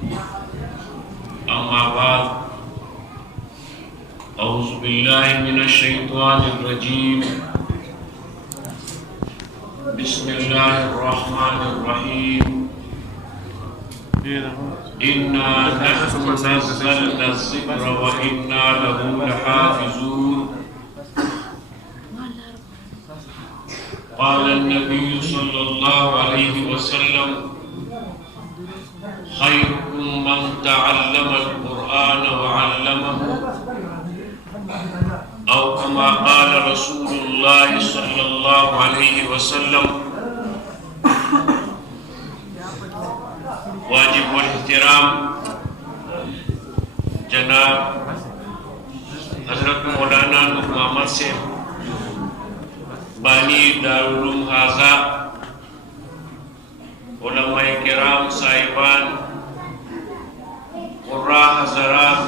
أما بعد أعوذ بالله من الشيطان الرجيم بسم الله الرحمن الرحيم إنا نحن نزلنا الذكر وإنا له لحافظون قال النبي صلى الله عليه وسلم خيركم من تعلم القرآن وعلمه أو كما قال رسول الله صلى الله عليه وسلم. واجب الاحترام جناب حضرت مولانا نور محمد سے بانی دارالعلوم حاضہ، علماء کرام صاحبان، قراء حضرات،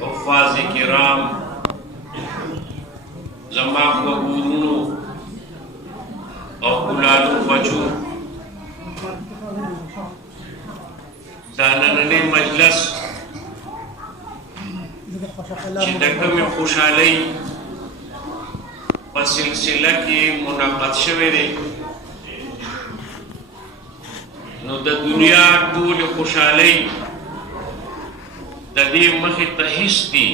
حفاظ کرام، زماق و گورونو اور کلالو بچو، دانننے مجلس چندکہ میں خوشحالی پر سلسلہ کی منعقد شوے دے. نو دا دنیا طول خوشحالی دا دی مخی تحس دی،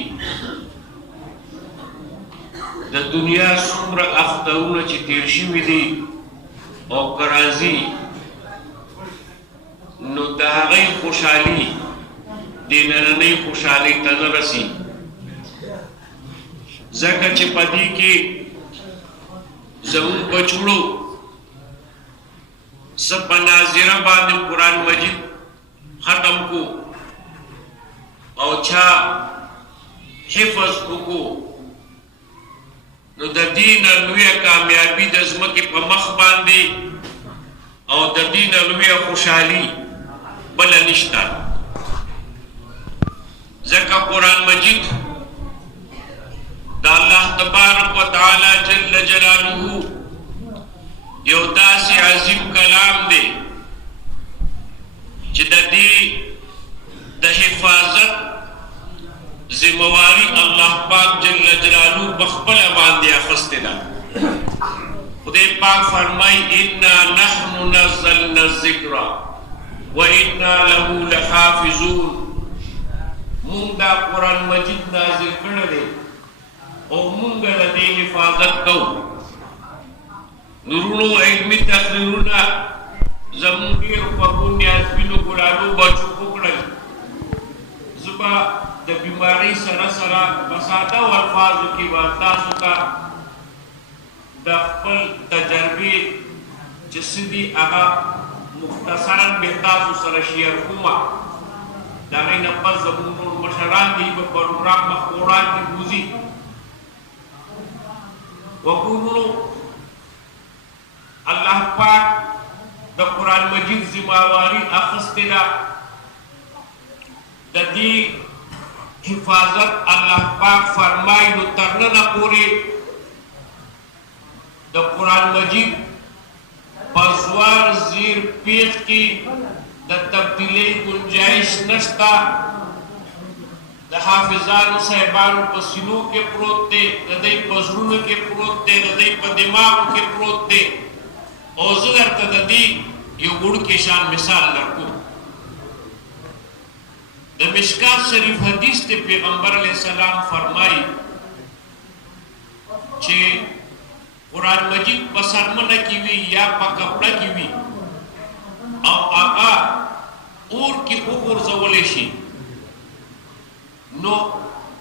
دا دنیا سمر اخترون چی تیرشوی دی او کرازی، نو دا غی خوشحالی دینرنی خوشحالی تنرسی. زکر چی پدی کی زمون بچوڑو سب مناظرہ بعد قرآن مجید ختم کو او چھا حفظ کو، نو دا دین لویا کامیابی دزمکی پا مخ باندی او دا دین لویا خوشحالی بلا نشتا. زکا قرآن مجید دا اللہ تبارک و تعالی جل جلالہ یو داسی عظیم کلام دے چی دا دی دا حفاظت ذمواری اللہ پاک جل جلالہ بخبل باندے اخستے دا. خدای پاک فرمائی اِنَّا نَحْنُ نَزَّلْنَا الذِّكْرَ وَإِنَّا لَهُ لَحَافِظُونَ. مونگ دا قرآن مجید نازل کردے او مونگ لدے حفاظت کو. نورونو علمی تقریرونا زمونگیر فقون نیازبینو کلالو بچو ککڑل. زبا دا بیماری سرا سرا بسادہ و الفاظو کی باتاسو کا دا خپل تجربی جسدی اغا مختصراً بہتاسو سر شیر کما. دا غین پس زمونو مشران دی بپروگرام مخوران کی بوزی وقونو اللہ پاک دا قرآن مجید ذمہواری اخستے دا دی حفاظت اللہ پاک فرمائی نو ترننا پوری دا قرآن مجید پزوار زیر پیخ کی دا تبدیلی گنجائش نشتا. دا حافظان صاحبانو پسینوں کے پروت دے، ردائی پزرونوں کے پروت دے، ردائی پا دماغوں کے پروت دے. او زدر تددی یو گوڑ کے شان مثال لرکو. دا مشکات شریف حدیث تے پیغمبر علیہ السلام فرمائی چھے قرآن مجید پسرمنہ کیوی یا پا کپڑا کیوی او آقا اور کی اوپر زولیشی، نو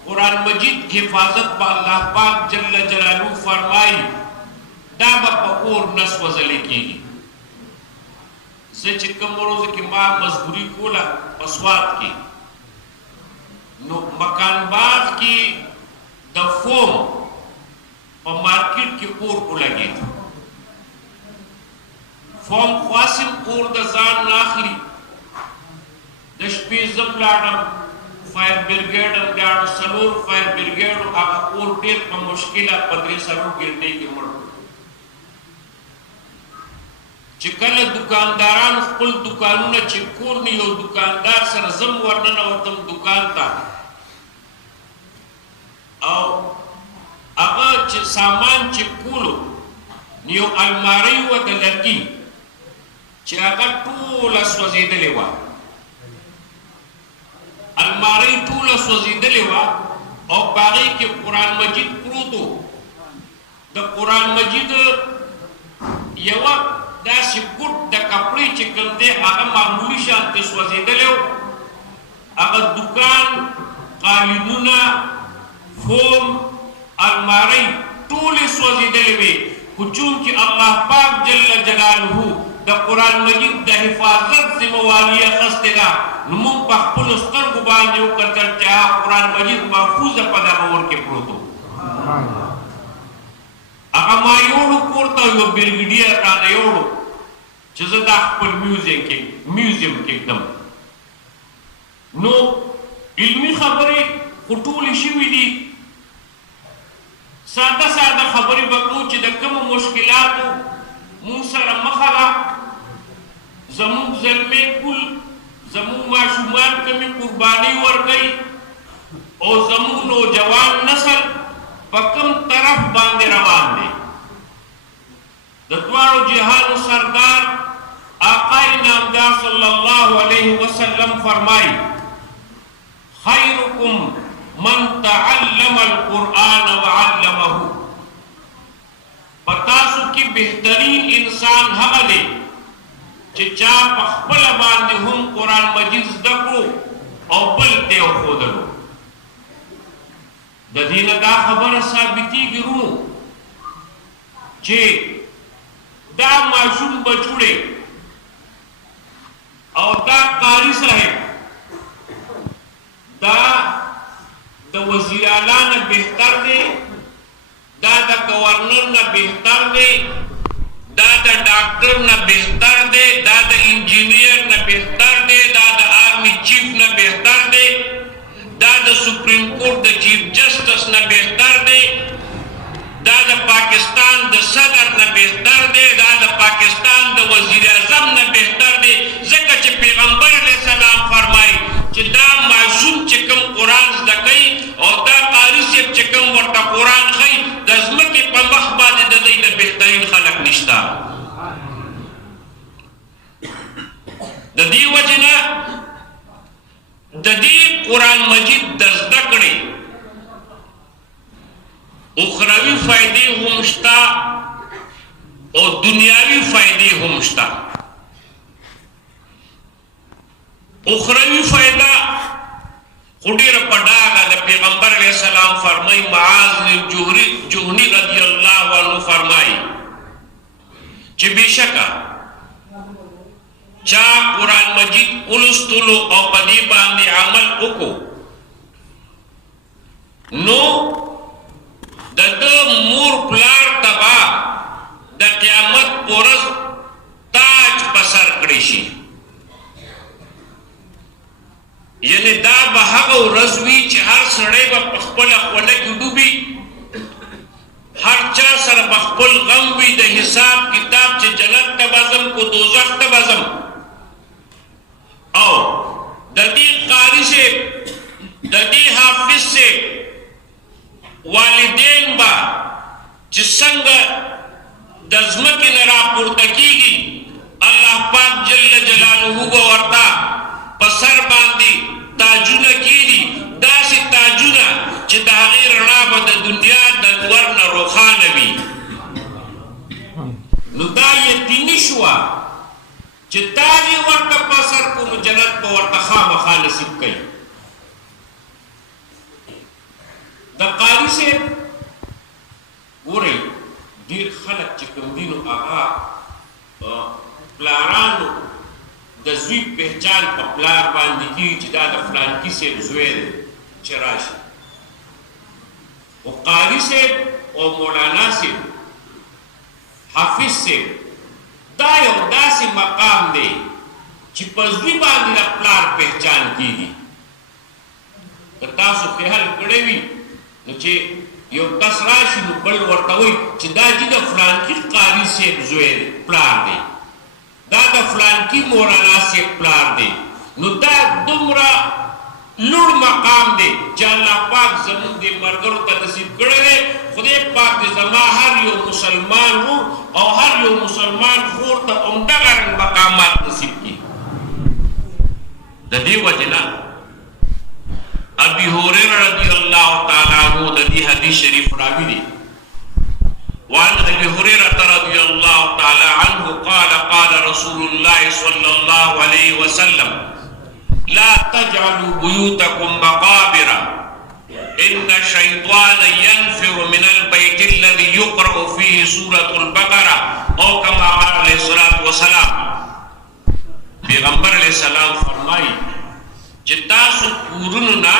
قرآن مجید حفاظت با اللہ پاک جل جلالہ فرمائی دا با پا اور نسو زلے کی گی. سے چکم روز کی ماں مزدوری کولا پسوات کی، نو مکان باغ کی دا فوم پا مارکیٹ کی اور کو لگی تھا. فوم خواسم اور دا زان ناخلی دشپی زم لاڈم فائر برگیڈم لاڈو سلور فائر برگیڈو آگا اور دیر پا مشکلہ پدری سرو گرنے کی مردو. چکل دکانداران خپل دکانون هغه چې کور نه یو دکاندار سره زم ورننوتم دکان ته او هغه چې سامان چې کولو یو المارۍ وه د لرګي چې هغه ټوله سوځېدلې وه المارۍ ټوله سوځېدلې وه او په هغې کې قرآن مجید پروت و د قرآن مجید یوه داسې ګوټ د کپړې چې کوم دی هغه معمولي شانتې سوځېدلی و هغه دکان قالینونه فوم المارۍ ټولې سوځېدلې وې خو چونکې الله پاک جل جلاله د قرآن مجید د حفاظت ذمهواري اخیستې ده نو موږ په خپلو سترګو باندې وکتل چې هغه قرآن مجید محفوظه په دغه اور کې پروت و هغه ما یوړو کور ته یو بریګیډیر رانه یوړو چې زه دا خپل میوزیم کې ږدم نو علمي خبرې خو ټولې شوي دي ساده ساده خبرې به کوو چې د کومو مشکلاتو مونږ سره مخه ده زمونږ زلمې کل زمونږ ماشومان کمې قربانۍ ورکوي او زمونږ نوجوان نسل په کوم طرف باندې روان دی د دواړو جهانو سردار آقای نامدار صلی الله علیه وسلم فرمائی خیرکم من تعلم القرآن وعلمه پتاسو کی بہترین انسان هغه دی چې چا په خپله باندې هم قرآن مجید زده کړو او بل ته یې وښودلو د دې نه دا خبره ثابتېږي ورونو چې دا ماشوم بچوړی او دا قاری صاحب دا د وزیر اعلی نه بهتر دی دا د گورنر نه بهتر دی دا د ډاکټر نه بهتر دی دا د انجینیر نه بهتر دی دا د آرمی چیف نه بهتر دی دا د سپریم کورټ د چیف جسټس نه بهتر دی دا د پاکستان د صدر نه بهتر دی دا د پاکستان د وزیر اعظم نه بهتر دی ځکه چې پیغمبر علیه السلام فرمایي چې دا ماشوم چې کوم قرآن زده کوي او دا قاري صاحب چې کوم ورته قرآن ښیي د ځمکې په مخ باندې د دوی نه بهترین خلک نشته د دې وجې نه د دې قرآن مجید د زده کړې اخروي فائدې هم شته او دنیاوي فائدې هم شته اخروی فائدہ خودی رپا ڈاگا دا پیغمبر علیہ السلام فرمائی معاذ جوہنی رضی اللہ عنہ فرمائی چی بے شکا چا قرآن مجید اولستلو او پدی باندی عمل اکو نو دا مور پلار تبا دا قیامت پورز تاج بسر کریشی یعنی دا به هغه ورځ وي چې هر سړی به په خپله خوله کې ډوبي هر چا سره به خپل غم وي د حساب کتاب چې جنت ته به ځم کو دوزخ ته به ځم او د دې قاري صاحب د دې حافظ صاحب والدین به چې څنګه د ځمکې نه راپورته کېږي الله پاک جل جلاله به ورته په سر باندې تاجونه کېږي داسې تاجونه چې د هغې رڼا به د دنیا د لور نه روښانه وي نو دا یقیني شوه چې تاج یې ورته په سر کو نو جنت به ورته خامخا نصیب کوي د قاري صاحب ګورئ ډېر خلک چې کوم دي نو هغه پلارانو د زوی پہچان په پلار باندې کېږي چې دا د فلانکي صاحب زوی دی چې راشي او قاري صاحب او مولانا صاحب حافظ صاحب دا یو داسې مقام دی چې په زوی باندې د پلار پہچان کېږي که تاسو خیال کړی وي نو چې یو کس راشي نو بل ورته وایي چې دا چې د فلانکي قاري صاحب زوی دی پلار دی دا د فلان کی مولانا سے پلار دی. نو دا دومره لوړ مقام دی چې الله پاک زموږ دې ملګرو ته نصیب کړی دی. خدای پاک دې زما هر یو مسلمان ورور او هر یو مسلمان خور ته همدغه رنګ مقامات نصیب کړي. د دې وجې نه ابي هريره رضی الله تعالی عنہ د دې حدیث شریف راوي دی. وعن ابي هريره رضي الله تعالى عنه قال قال رسول الله صلى الله عليه وسلم لا تجعلوا بيوتكم مقابر ان الشيطان ينفر من البيت الذي يقرأ فيه سورة البقرة او كما قال عليه الصلاة والسلام. پیغمبر علیہ السلام فرمائی چې تاسو کورونو نه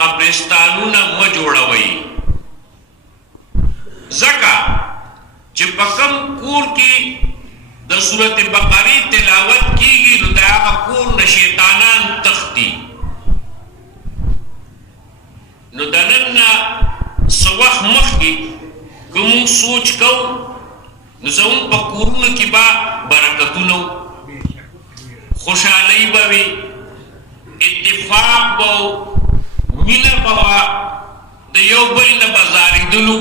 قبرستانونه مه جوړوئ، ځکه چې په کوم کور کې د سورت بقرې تلاوت کیږي نو د هغه کور نه شیطانان تښتي. نو د نن نه څه وخت مخکې که موږ سوچ کوو نو زموږ په کورونو کې به برکتونه وو، خوشحالۍ به وي، اتفاق به وو، مینه به وه، د یو بل نه به زارېدلو.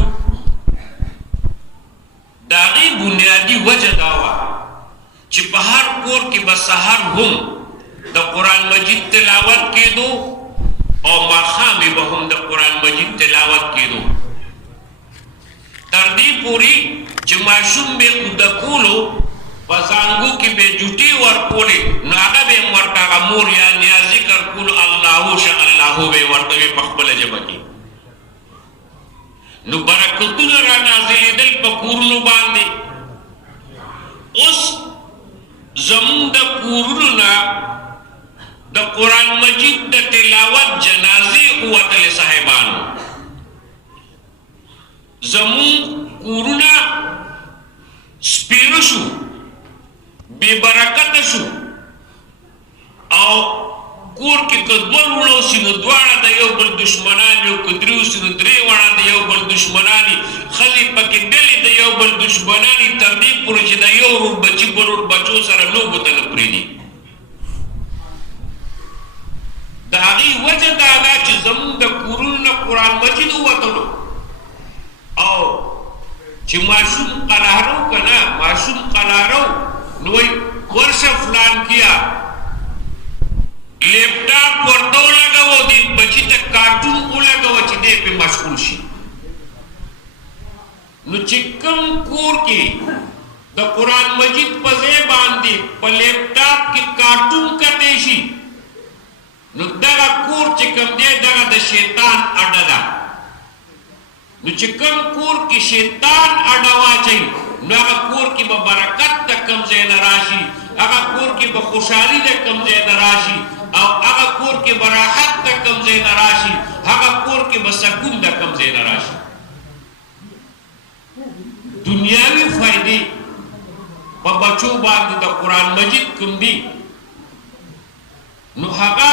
د هغې بنیادي وجه دا وه چې په هر کور کې به سحر هم د قرآن مجید تلاوت کېدو او ماښام به هم د قرآن مجید تلاوت کېدو، تر دې پورې چې ماشوم به یې اوده کولو په زانګو کې به یې جوټې ورکولې نو هغه به یې ورته هغه مور یا نیا ذکر کولو اللهو شه اللهو به یې ورته وي په خپله ژبه کې. نو برکتونه را نازلېدل په کورونو باندې. اوس زموږ د کورونو نه د قرآن مجید د تلاوت جنازې ووتلې صاحبانو. زموږ کورونه سپېره شو، بې برکته شو، او کور کې که دوه وړه اوسي نو دواړه د یو بل دشمنان یو، که درې اوسي نو درې وړه د یو بل دشمنان دي، ښځې پکې ډلې د یو بل دشمنان دي، تر دې پورې چې د یو ورور بچي بل ورور بچو سره لوبو ته نه پرېږدي. د هغې وجه دا ده چې زموږ د کورونو نه قرآن مجید ووتلو، او چې ماشوم قلارو که نه ماشوم قلارو نو وایي ورشه فلان کیا لیپ ټاپ ورته ولګوه او دې بچي ته کارټون ولګوه چې دی پرې مشغول شي. نو چې کوم کور کې د قرآن مجید په ځای باندې په لیپ ټاپ کې کارټون کتی شي نو دغه کور چې کوم دی دغه د شیطان اډه ده. نو چې کوم کور کې شیطان اډه واچوي نو هغه کور کې به برکت د کوم ځای نه راشي، هغه کور کې به خوشحالي د کوم ځای نه راشي، او هغه کور کې به راحت د کوم ځای نه راشي، هغه کور کې به سکون د کوم ځای نه راشي. دنیاوي فائدې په بچو باندې د قرآن مجید کوم دي نو هغه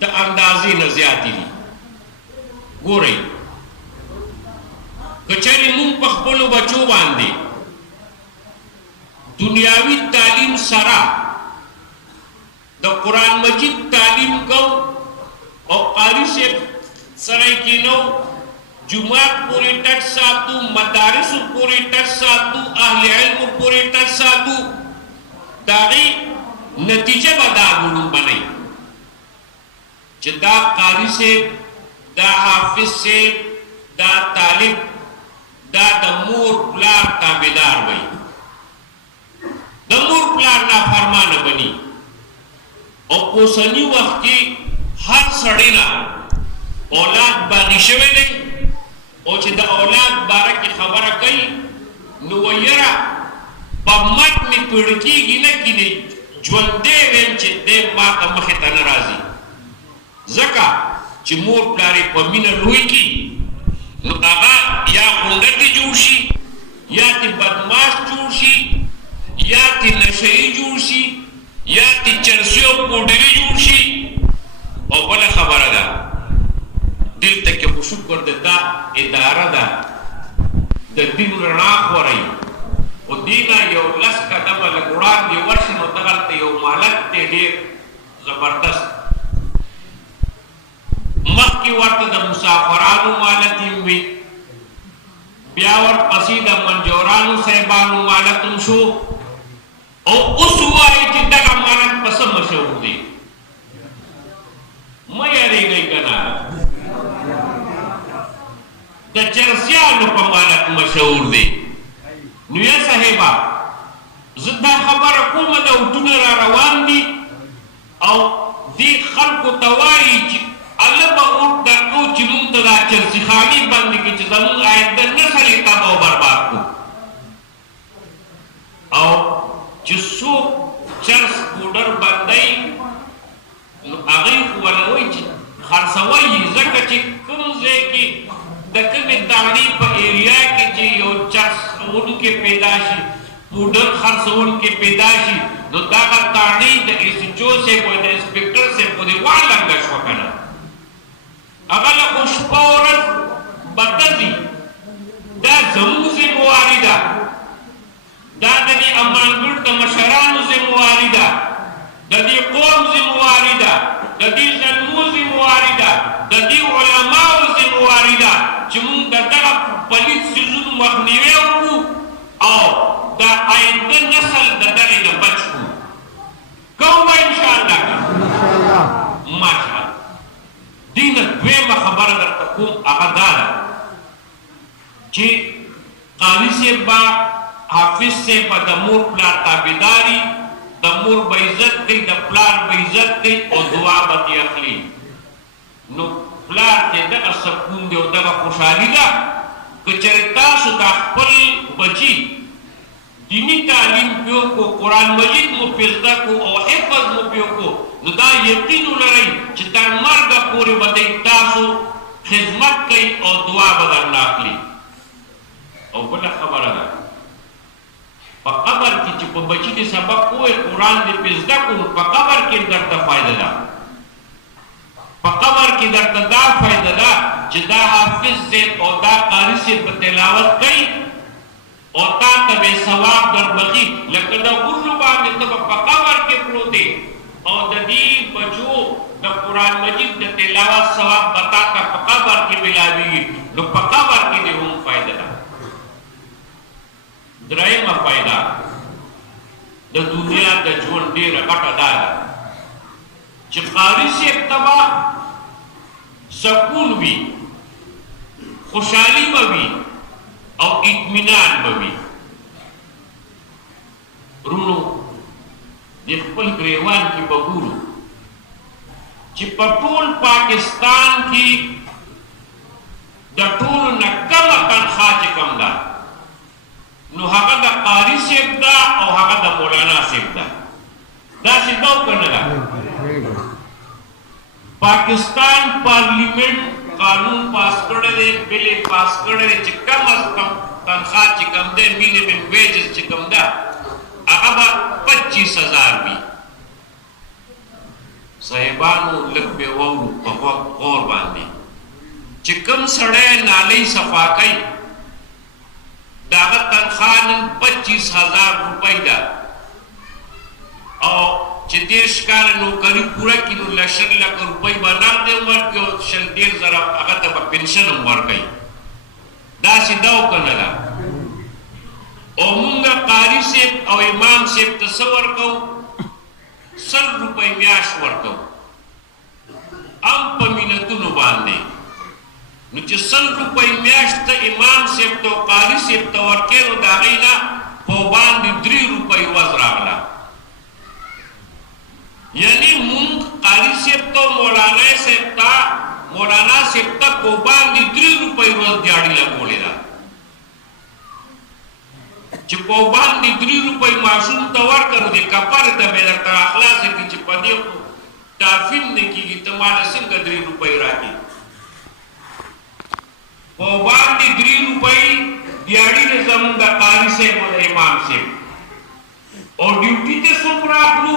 د اندازې نه زیاتې دي. ګورئ که چېرې موږ په خپلو بچو باندې دنیاوي تعلیم سره د قرآن مجید تعلیم کو او قاری صاحب سره یې کینو، جماعت پورې ټچ ساتو، مدارسو پورې ټچ ساتو، اهل علمو پورې ټچ ساتو، د هغې نتیجه به دا معلوم بنئ چې دا قاری صاحب، دا حافظ صاحب، دا طالب دا د مور پلار تابعدار وي، د مور پلار نافرمانه بني. او اوسني وخت کې هر سړی نه اولاد باغی شوی دی، او چې د اولاد باره کې خبره کوي نو ویره په مټ مې پیړه کېږي نه کېږي ژوندی ویم چې دی ما ته مخې ته نه راځي، ځکه چې مور پلار یې په مینه لوی کړي نو هغه یا خونډه ترې جوړ شي، یا ترې بدماش جوړ شي، یا ترې نشهیي جوړ شي، یا ترې چرسي او پوډري جوړ شي. او بله خبره ده دلته کې خو شکر د دا اداره ده د دین رڼا خورئ، او دینا یو لس قدمه لږ وړاندې ورشي نو دغلته یو مالک دی ډېر زبردست مخکې ورته د مسافرانو مالتیم وي بیا ورپسې د منجورانو صاحبانو مالتم شو او اوس وایي چې دغه مالک په څه مشهور دی مه یارېږئ که نه د چرسیانو په مالک مشهور دی نو یا صاحبه زه دا خبره کومه د اوټونه را روان دي او دې خلکو ته وایي چې الله به اوټ درکو چې مونږ ته دا چرسي خانې بندې کړي چې زمونږ آینده نسل یې تباه او برباد کړو او چې څوک چرس پوډر بندوي نو هغوی خو ونه وایي چې خرڅوی یې ځکه چې کوم ځای کې د کومې داړې په ایریا کې چې یو چرس خرڅوونکی پیدا شي پوډر خرڅوونکی پیدا شي نو دغه داړې د ایس ایچ او صاحب او د انسپکټر صاحب پورې واړنګه شوه که نه هغه له خو شپه ورځ بده ځي دا زموږ ذمواري ده دا د دې امانګړ د مشرانو ذمواري ده د دې قوم ذمواري ده د دې زلمو ذمواري ده د دې علماو ذمواري ده چې مونږ د دغه پلیت څیزونو مخنیوی وکړو او د آینده نسل د دغې نه بچ کړو کوم به انشاءالله ماشاءالله دې نه دویمه خبره درته کوم هغه دا ده چې قاضي صاحب به حافظ صاحب به د مور پلار تابعداري د مور به عزت کوي د پلار به عزت کوي او دعا به ترې اخلي نو پلار ته دغه سکون دی او دغه خوشحالي ده که چېرې تاسو دا خپل بچي دیني تعلیم پې وکړو قرآن مجید مو پې زده کړو او حفظ مو پې وکړو نو دا یقین ولرئ چې تر مرګه پورې به دی تاسو خدمت کوي او دعا به درنه اخلي او بله خبره ده په قبر کې چې په بچي دې سبق ووایي قرآن دې پې زده کړو په قبر کې درته فایده ده په قبر کې درته دا فایده ده چې دا حافظ صاحب او دا قاري صاحب په تلاوت کوي او تا ته به ثواب دربخي لکه د غرو باندې ته په قبر کې پروت دی او د دې بچو د قرآن مجید د تلاوت ثواب به تا ته په قبر کې ملاویږي نو په قبر کې دې هم فایده ده درېیمه فایده د دنیا د ژوند ډېره غټه دا ده چې قاري صاحب ته به سکون وي خوشحالي به وي او اطمینان به وي رونو د خپل ګریوان کې به ګورو چې په ټول پاکستان کې د ټولو نه کمه تنخوا چې کوم ده نو هغه د قاري صاحب ده او هغه د مولانا صاحب ده داسې ده او که نه ده پاکستان پارلیمنٹ قانون پاس کړی دی بل یې پاس کړی دی چې کم از کم تنخوا چې کوم دی مینیمم ویجز چې کوم ده هغه به 25,000 وي صاحبانو لږ پې واورو په غور باندې چې کوم سړی نالۍ صفا کوي د هغه تنخوا نن 25,000 روپۍ ده او چې 10 کاله نوکري پوره کړي نو 1,00,000 روپۍ به نغدې ورکړي او 1,000 هغه ته به پنشن هم ورکوي داسې ده او که نه ده او مونږ قاري صاحب او امام صاحب ته څه ورکوو 100 روپۍ میاشت ورکوو هم په مینتونو باندې نو چې 100 روپۍ میاشت ته امام صاحب ته او قاري صاحب ته ورکوې نو د هغې نه په باندې 3 روپۍ ورځ راغله یعنی مونږ قاري صاحب ته مولانا صاحب ته په باندې 3 روپۍ ورځ دیاړي لګولې ده چې په باندې 3 روپۍ ماشوم ته ورکړو د کفارې ته به درته راخلاصه کړي چې په دې ټافین نه کېږي ته ماله څنګه 3 روپۍ راکړي په باندې 3 روپۍ دیاړي د زمونږ د قاري صاحب او د امام صاحب او ډیوټي ته څومره اخلو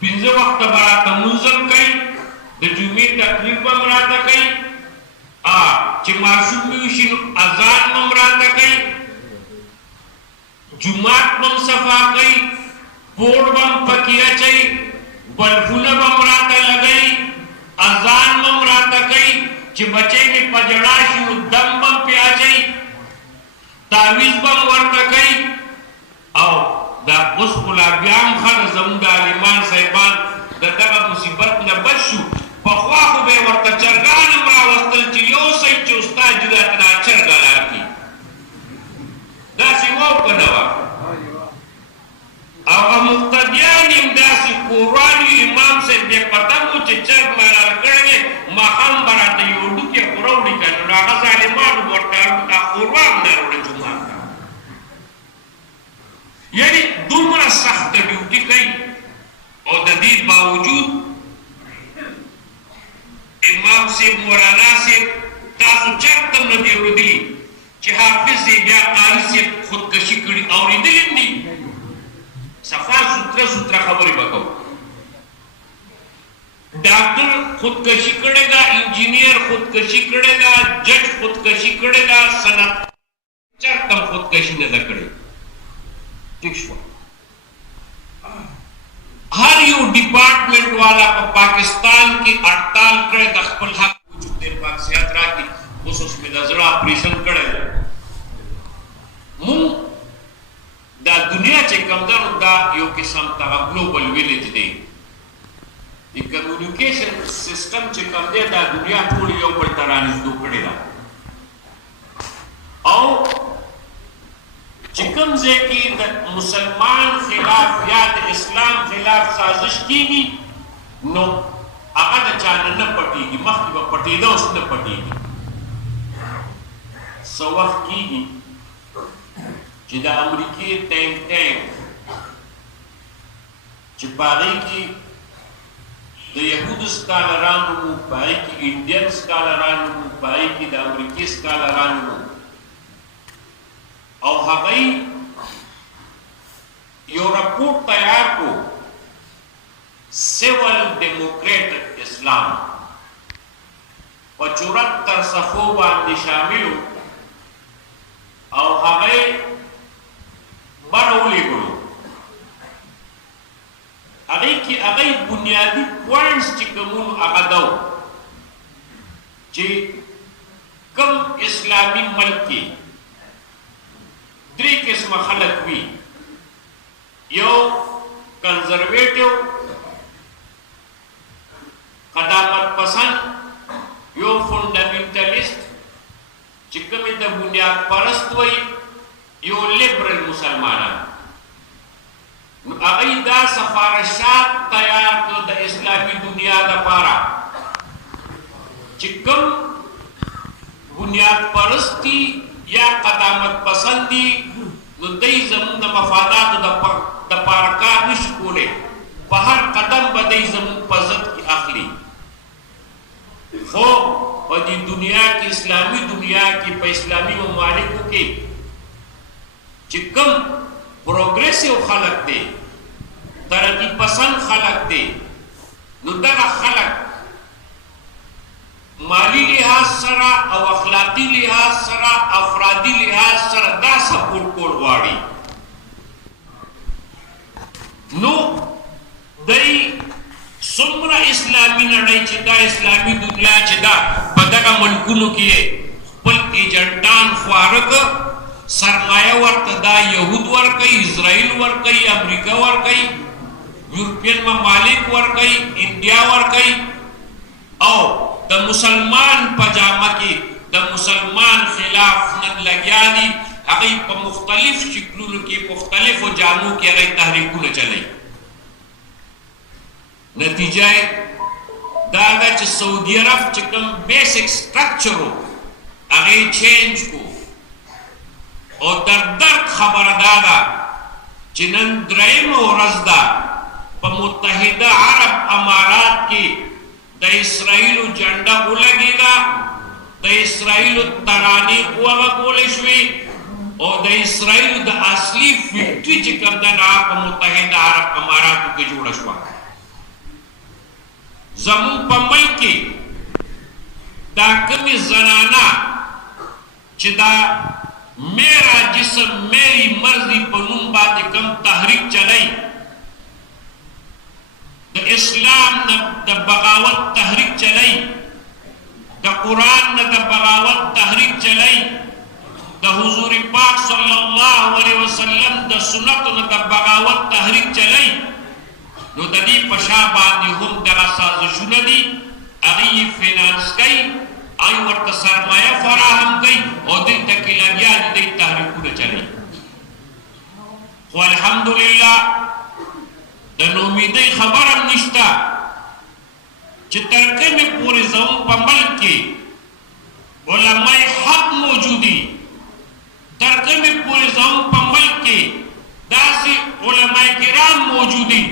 15 وخت به راته منځ هم کوي د جمعې تقریر به هم راته کوي چې ماشوم وشي نو اذان هم راته کوي، جماعت هم صفا کوي، بورډ هم پکې اچوي، بلفونه هم راته لګوي، اذان هم راته کوي، چې بچی مې په ژړا شي نو دم هم پې اچوي، تعویض هم ورته کوي. او دا اوس خو لا بیا هم ښه ده زموږ د عالمان صاحبان د دغه مصیبت نه بچ شو. پخوا خو به یې ورته چرګان هم راوستل چې یو سئ چې استاد جدا ترا چرګه راکړي، داسې وه که نه وه؟ هغه مقتدیان هم داسې قرآن امام صاحب بې پته مو چې چرګ ملال کړی دی، ماښام به راته یو ډوکې خو راوړي که نه، نو هغه ظالمانو ورته قرآن نه راوړی جومات ته. یعنې دومره سخته ډیوټي کوي، او د دې باوجود امام صاحب مولانا صاحب تاسو چرته نه دي اورېدلي چې حافظ صاحب یا قاري صاحب خودکشي کړي؟ اورېدلي هم دي؟ صفا ستره ستره خبرې به کوو. ډاکټر خودکشي کړې ده، انجینیر خودکشي کړې ده، جج خودکشي کړې ده، صنعت چرته هم خودکشي نه ده کړې. ٹھیک شو؟ ہر یو ڈپارٹمنٹ والا په پاکستان کې اړتال کړی د خپل حق وجود دیر پاک سیات راکړي، اوس اوس مې د زړه اپریشن کړی دی. مونږ دا دنیا چې کوم ده نو دا یو قسم دغه ګلوبل ویلیج دی. د کمیونیکیشن سسټم چې کوم دی دا دنیا ټول یو بل ته رانږدې کړې ده. او چې کوم ځای کې د مسلمان خلاف یا د اسلام خلاف سازش کیږي نو هغه د چا نه نه پټېږي، مخکې به پټېده اوس نه پټېږي. څه وخت کېږي چې د امریکې ټینک چې په هغې کې د یهودو سکالرانو وو، په هغې کې انډین سکالرانو وو، په هغې کې د امریکې سکالرانو وو، او هغوی یو رپورټ تیار کو سیول ډیموکریټک اسلام په 74 صفحو باندې شاملو، او هغوی بڼه ولیږلو. هغې کې هغوی بنیادي پوینټس چې کوم هغه ده چې کوم اسلامي ملک کې درې قسمه خلک وي، یو کنزرویټیو قدامت پسند، یو فنډامنټلیست چې کومې د بنیاد پرست وایي، یو لیبرل مسلمانان. نو هغوی دا سفارشات تیار کړل د اسلامي دنیا دپاره چې کوم بنیاد پرست دي یا قدامت پسند دي، نو دی زمون د مفاداتو دپاره کار نشي کولی، په هر قدم به دی زمون په ضد کې اخلي. خو په دې دنیا کې، اسلامي دنیا کې، په اسلامي ممالکو کې چې کوم پروګریسیو خلک دی، ترقي پسند خلک دی، نو دغه خلک مالی لحاظ سره او اخلاقی لحاظ سره، افرادی لحاظ سره دا سپورټ کول غواړي. نو دی څومره اسلامي نړۍ چې دا اسلامي دنیا چې دا په دغه ملکونو کې خپل ایجنټان خواره که سرمایه ورته دا یهود ورکوي، اسرائیل ورکوي، امریکا ورکوي، یورپین ممالک ورکوي، انډیا ورکوي، او د مسلمان پجامه کې د مسلمان خلاف نن لګیا دي. هغوی په مختلف شکلونو کې، مختلفو جامو کې هغوی تحریکونه چلوي. نتیجه دا ده چې سعودي عرب چې کوم بیسک سټرکچر و هغې چینج کو، او درد خبره دا ده چې نن درېیمه ورځ ده په متحده عرب امارات کې د اسرائیلو جنډه ولګېده، د اسرائیلو ترانې وغږولې شوې، او د اسرائیلو د اصلي فیکټري چې کوم ده نه په متحده عرب اماراتو کې جوړه شوه. زمون په ملک کې دا کمی زنانا چی دا میرا جسم میری مرضی پنوم باتی کم تحریک چلائی دا اسلام دا بغاوت تحریک چلائی دا قرآن دا بغاوت تحریک چلائی دا حضور پاک صلی اللہ علیہ وسلم دا سنت دا بغاوت تحریک چلائی نو دا دی پشا باندی ہم دا سازشون دی اغیی فینانس کئی آئی ورطا سرمایہ فراہم کئی اور دل تکی لگیا دی تحریکو دا چلائی خو الحمدللہ دا نومیدی خبرم نشتا چی ترکے میں پوری زون پا ملک کی علماء حق موجودی ترکے میں پوری زون پا ملک کی داسی علماء کرام موجودی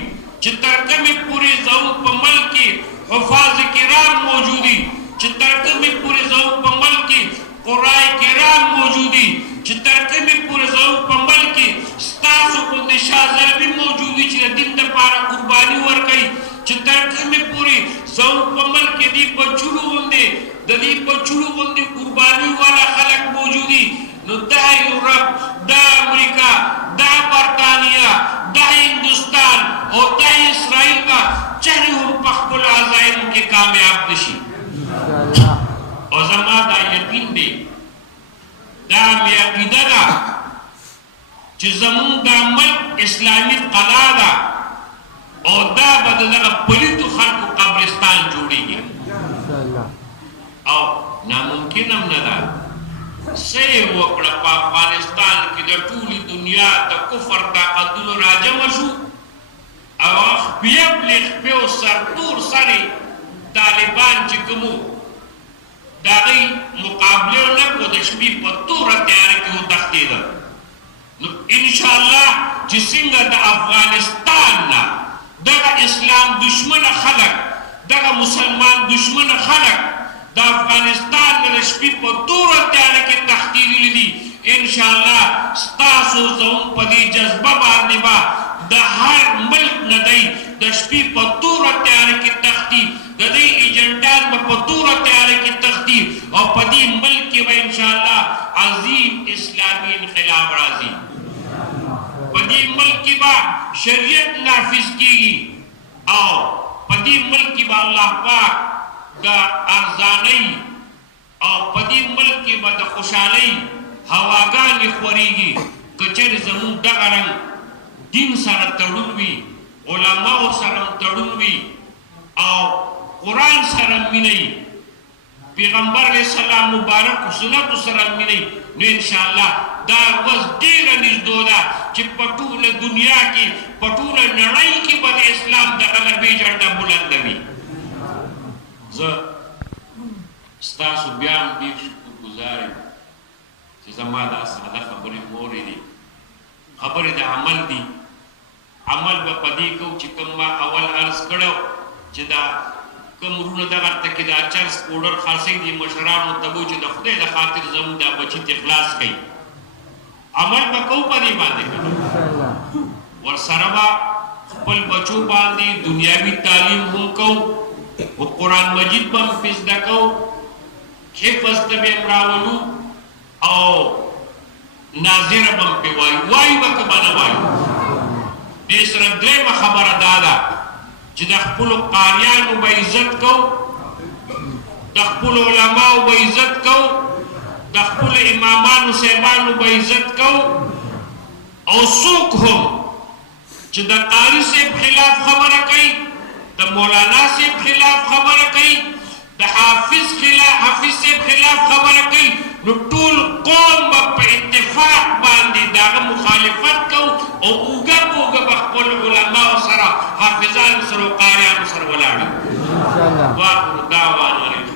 چی ترکے میں پوری زون پا ملک کی حفاظ کرام موجودی چی ترکے میں پوری زون پا ملک کی قرآن کرام موجودی چی ترکے میں پوری زون پا ملک کی ستاسو کو دشاہ ضربی موجودی چی دن دا پارا قربانی ورکئی چی ترکے میں پوری زون پا ملک کی دی بچولو گندے دا دی بچولو گندے قربانی والا خلق موجودی نو دا یورپ دا امریکہ دا برطانیہ دا ہندوستان اور دا اسرائیل کا چہرے ہم پخبل عزائم کے کامیاب نشی اور زمان دا یقین دے دا میں عقیدہ دا چی زمون دا ملک اسلامی قضا دا اور دا بدل پلیتو خلق قبرستان جوڑی گیا اور ناممکن ہم ندا سے وکڑا پا افغانستان کی دا طولی دنیا دا کفر طاقتون راجم شو او بیب لکھ پیو سرطور سری طالبان چکمو دا غی مقابلے نکو دشمی پتور تیارے کی ہو تختی دا انشاءاللہ جسنگا دا افغانستان نا دا اسلام دشمن خلق دا مسلمان دشمن خلق دا افغانستان نا رشپی پتور تیارے کی تختی دی انشاءاللہ ستاسو زون پدی جذبہ باندی با دا ہر ملک ندائی دا شپی پتور تیارے کی تختی دا دی ایجنٹان با پتور تیارے کی تختی اور پدی ملک کی با انشاءاللہ عظیم اسلامی انقلاب رازی پدی ملک کی با شریعت نافذ کی گی اور پدی ملک کی با اللہ پاک دا ارزانی اور پدی ملک کی با دا خوشحالی ہواگان خوریگی کچر زمون دغرنگ دین سر تڑنوی علماء سر تڑنوی اور قرآن سر منی پیغمبر علیہ السلام مبارک سنت سر منی نو انشاءاللہ دا وز دیر نزدو دا چی پٹول دنیا کی پٹول نڑائی کی بد اسلام دا غلبی جنڈا بلندوی ستاسو بیان دیر شکر گزاری چی زمان دا سادہ خبری موری دی خبری دا عمل دی عمل با پدی کو چی کم ما اول عرض کرو چی دا کم رون دا غرطا کی دا چرس پوڑر خاصی دی مشران و تبو چی دا خدای دا خاطر زمون دا بچیت اخلاص کئی عمل با کو پدی باندے کرو ور سربا پل بچو باندی دنیاوی تعلیم ہم کو و قرآن مجید بم پزدہ کو حفظ تبی امراولو او ناظر بم پی وائی وکبانا وائی دیس رب درم خبر دادا چی دخپلو قاریانو با عزت کو دخپلو علماء با عزت کو دخپلو امامانو سیبانو با عزت کو او سوک ہم چی دا قاری سے خلاف خبر کئی دا مولانا سے خلاف خبر کئی دا حافظ سے خلاف خبر کئی نو طول قوم با اتفاق باندی داغا مخالفت کو او اوگا بوگا بخبول علماء سرا حافظان سر و قاریان سر ولاڑی واقع دعوان علیکم